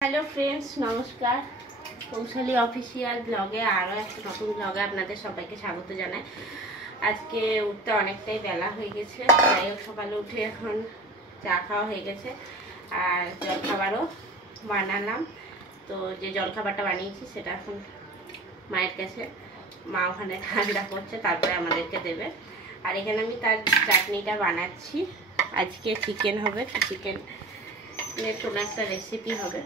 Hello friends, নমস্কার। কৌশলী official ব্লগে আরও একটা নতুন ব্লগে আপনাদের সবাইকে স্বাগত জানাই। আজকে উঠতে অনেকটাই বেলা হয়ে গেছে, যাই হোক সকালে উঠে এখন চা খাওয়া হয়ে গেছে আর জলখাবারও বানালাম। তো যে জলখাবারটা বানিয়েছি সেটা এখন মায়ের কাছে, মা ওখানে ঠান্ডা করছে, তারপরে আমাদেরকে দেবে। আর এখানে আমি তার চাটনিটা বানাচ্ছি। আজকে চিকেন হবে, চিকেন কোনো একটা রেসিপি হবে।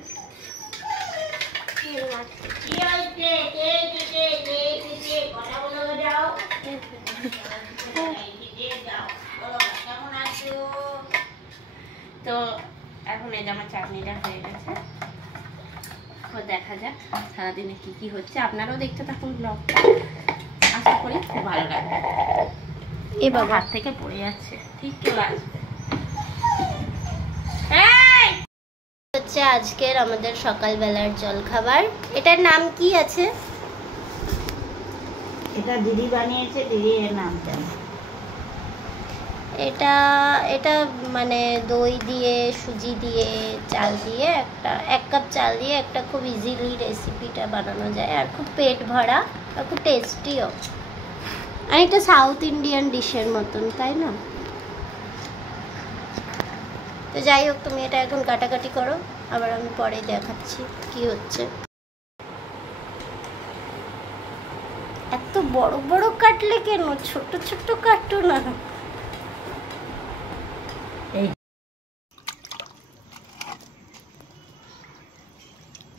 তো এখন এই যে আমার চাটনিটা হয়ে গেছে, তো দেখা যাক সারাদিনে কি কি হচ্ছে। আপনারাও দেখতে থাকুন ব্লগটা, আশা করি খুব ভালো লাগবে। এবার হাত থেকে পড়ে যাচ্ছে, ঠিক কেউ আসবে। হচ্ছে আজকের আমাদের সকালবেলার জলখাবার। এটার নাম কি আছে? এটা দিদি বানিয়েছে, দিদি এর নাম জানে। এটা মানে দই দিয়ে, সুজি দিয়ে, চাল দিয়ে এক কাপ চাল দিয়ে একটা খুব ইজিলি রেসিপিটা বানানো যায়, আর খুব পেট ভরা আর খুব টেস্টিও। আর এটা সাউথ ইন্ডিয়ান ডিশের মতন, তাই না? তো যাই হোক, তুমি এটা এখন কাটাকাটি করো, আবার আমি পরে দেখাচ্ছি কি হচ্ছে। এত বড় বড় কাটলে কেন? ছোট ছোট কাটো না।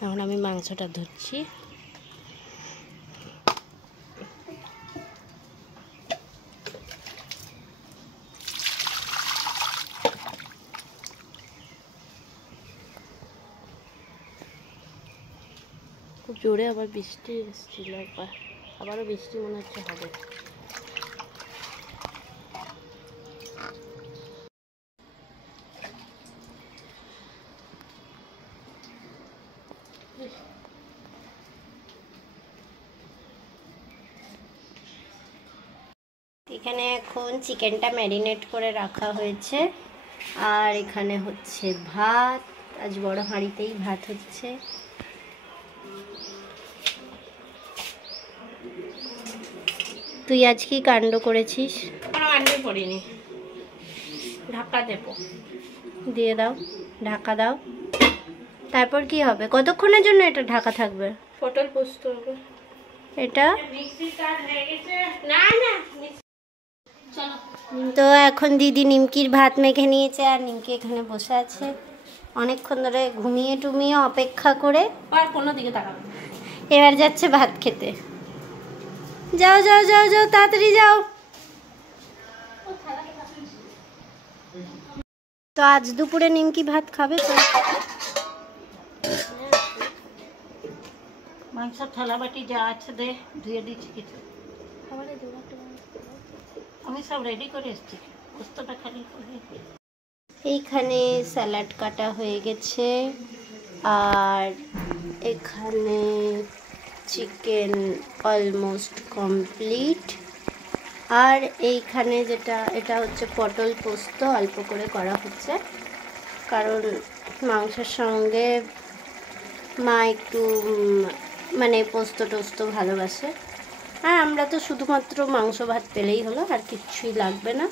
এখন আমি মাংসটা ধুচ্ছি। খুব জোরে আবার বৃষ্টি এসেছিল, আবারও বৃষ্টি মনে হচ্ছে হবে। এখানে এখন চিকেনটা ম্যারিনেট করে রাখা হয়েছে, আর এখানে হচ্ছে ভাত। আজ বড় হাঁড়িতেই ভাত হচ্ছে। তুই আজ কি কাণ্ড করেছিস? কোনো কাণ্ডই করিনি, ঢাকা দেবো। দিয়ে দাও, ঢাকা দাও। তারপর কি হবে? কতক্ষণের জন্য এটা ঢাকা থাকবে? পটল পোস্ত হবে এটা। না না, তো এখন দিদি নিমকির ভাত মেখে নিয়েছে, আর নিমকি এখানে বসে আছে অনেকক্ষণ ধরে ঘুমিয়ে টুমিয়ে অপেক্ষা করে। আর কোনো দিকে তাকাবে। এবার যাচ্ছে ভাত খেতে। যাও যাও যাও যাও, তাড়াতাড়ি যাও। তো আজ দুপুরে নিমকি ভাত খাবে তো? মাংসের থালা বাটি যা আছে দে, ধুয়ে দিচ্ছি কিছু। আমি সব রেডি করে এসেছি, পোস্তটা খালি করে। এইখানে স্যালাড কাটা হয়ে গেছে, আর এখানে চিকেন অলমোস্ট কমপ্লিট। আর এইখানে এটা হচ্ছে পটল পোস্ত, অল্প করে করা হচ্ছে, কারণ মাংসের সঙ্গে মা একটু মানে পোস্ত টোস্ত ভালোবাসে। আর আমরা তো শুধুমাত্র মাংস ভাত পেলেই হলো, আর কিচ্ছুই লাগবে না।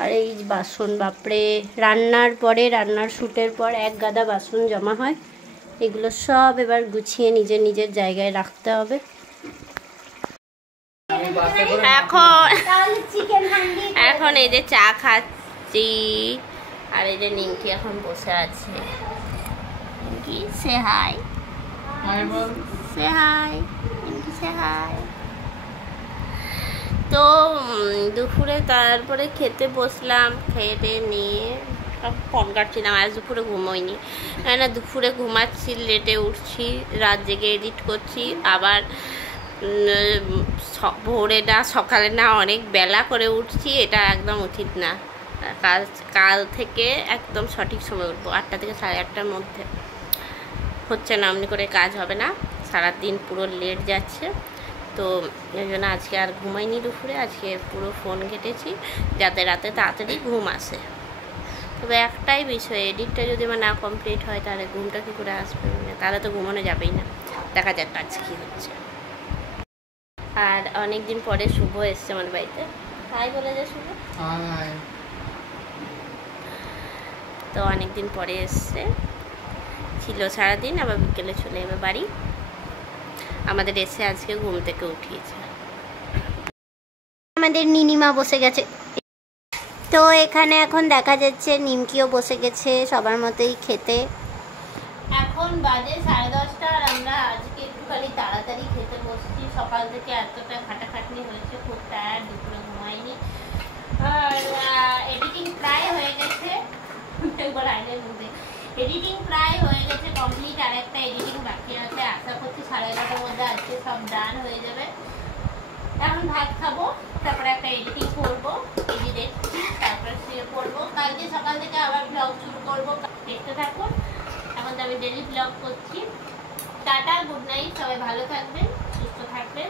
আর এই বাসন, বাপরে, রান্নার শ্যুটের পর এক গাদা বাসন জমা হয়, এগুলো সব এবার গুছিয়ে নিজের নিজের জায়গায় রাখতে হবে। এখন এই যে চা খাচ্ছি, আর এই যে নিমকি এখন বসে আছে। নিমকি সে হাই, সে হাই, নিমকি সে হাই। তো দুপুরে তারপরে খেতে বসলাম, খেয়ে নিয়ে ফোন কাটছিলাম। আজ দুপুরে ঘুমোইনি, না দুপুরে ঘুমাচ্ছি, লেটে উঠছি, রাত জেগে এডিট করছি, আবার ভোরে না সকালে না অনেক বেলা করে উঠছি। এটা একদম উচিত না। কাল থেকে একদম সঠিক সময় উঠবো, 8টা থেকে 8:30টার মধ্যে। হচ্ছে না, এমনি করে কাজ হবে না, সারাদিন পুরো লেট যাচ্ছে। তো এই জন্য আজকে আর ঘুমাইনি দুপুরে, আজকে পুরো ফোন ঘেটেছি যাতে রাতে তাড়াতাড়ি ঘুম আসে। তবে একটাই বিষয়, এডিটটা যদি আমার না কমপ্লিট হয় তাহলে ঘুমটা কী করে আসবে, মানে তাহলে তো ঘুমানো যাবেই না। দেখা যাক কাজ কী হচ্ছে। আর অনেক দিন পরে শুভ এসছে আমার বাড়িতে। তাই বলে যে শুভ তো অনেক দিন পরে এসছে, ছিল সারাদিন, আবার বিকেলে চলে যাবে বাড়ি। আমাদের এসে আজকে ঘুম থেকে উঠিয়েছে। আমাদের নিনিমা বসে গেছে, তো এখানে এখন দেখা যাচ্ছে নিমকিও বসে গেছে সবার মতোই খেতে। এখন বাজে 10:30 আর আমরা আজকে একটুখানি তাড়াতাড়ি খেতে বসছি। সকাল থেকে এতটা খাটাখাটনি হয়েছে, খুব টায়ার্ড, দুপুরে ঘুমাইনি। আর এডিটিং প্রায় হয়ে গেছে, এডিটিং প্রায় হয়ে গেছে কমপ্লিট। আর একটা এডিটিং বাকি আছে, আশা করছি 11:30টার মধ্যে আজকে সব ডান হয়ে যাবে। এখন ভাত খাবো, তারপরে একটা এডিটিং করবো, টিভি দেখছি, তারপরে শুয়ে পড়বো। কালকে সকাল থেকে আবার ব্লগ শুরু করবো, দেখতে থাকুন। এখন তো আমি ডেলি ব্লগ করছি। টাটা, গুড নাইট, সবাই ভালো থাকবেন, সুস্থ থাকবেন।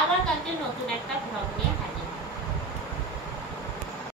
আবার কালকে নতুন একটা ব্লগ